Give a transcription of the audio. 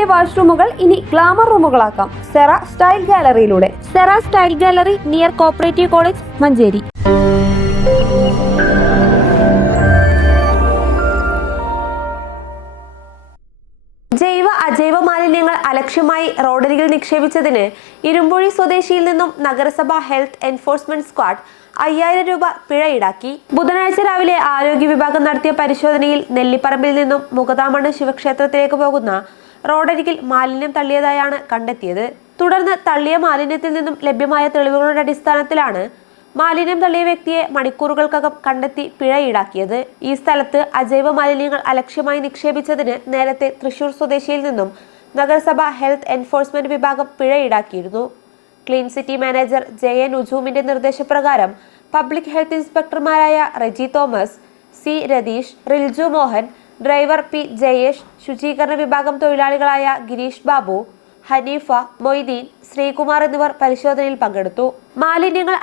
വീടിന്റെ വാഷ്റൂമുകൾ ഇനി ഗ്ലാമർ റൂമുകളാക്കാം സെറ സ്റ്റൈൽ ഗാലറിയിലൂടെ. Sera style gallery near cooperative college, Manjeri. ജൈവ അജൈവ മാലിന്യങ്ങൾ അലക്ഷ്യമായി റോഡരികിൽ നിക്ഷേപിച്ചതിന് ഇരുമ്പുഴി സ്വദേശിയിൽ നിന്നും നഗരസഭ ഹെൽത്ത് എൻഫോഴ്സ്മെന്റ് സ്ക്വാഡ് 5000 രൂപ പിഴ ഈടാക്കി. ബുധനാഴ്ച രാവിലെ ആരോഗ്യ വിഭാഗം നടത്തിയ പരിശോധനയിൽ നെല്ലിപ്പറമ്പിൽ നിന്നും മുഖതാമണ്ണ് ശിവക്ഷേത്രത്തിലേക്ക് പോകുന്ന റോഡരികിൽ മാലിന്യം തള്ളിയതായാണ് കണ്ടെത്തിയത്. തുടർന്ന് തള്ളിയ മാലിന്യത്തിൽ നിന്നും ലഭ്യമായ തെളിവുകളുടെ അടിസ്ഥാനത്തിലാണ് മാലിന്യം തള്ളിയ വ്യക്തിയെ മണിക്കൂറുകൾക്കകം കണ്ടെത്തി പിഴ ഈടാക്കിയത്. ഈ സ്ഥലത്ത് അജൈവ മാലിന്യങ്ങൾ അലക്ഷ്യമായി നിക്ഷേപിച്ചതിന് നേരത്തെ തൃശൂർ സ്വദേശിയിൽ നിന്നും നഗരസഭ ഹെൽത്ത് എൻഫോഴ്സ്മെന്റ് വിഭാഗം പിഴ ഈടാക്കിയിരുന്നു. ക്ലീൻ സിറ്റി മാനേജർ ജയൻ ഉജൂമിന്റെ നിർദ്ദേശപ്രകാരം പബ്ലിക് ഹെൽത്ത് ഇൻസ്പെക്ടർമാരായ Reji Thomas, C Ratheesh, Rilju Mohan, driver P Jayesh, ശുചീകരണ വിഭാഗം തൊഴിലാളികളായ ഗിരീഷ് ബാബു, ഹനീഫ, മൊയ്തീൻ, ശ്രീകുമാർ എന്നിവർ പരിശോധനയിൽ പങ്കെടുത്തു. മാലിന്യങ്ങൾ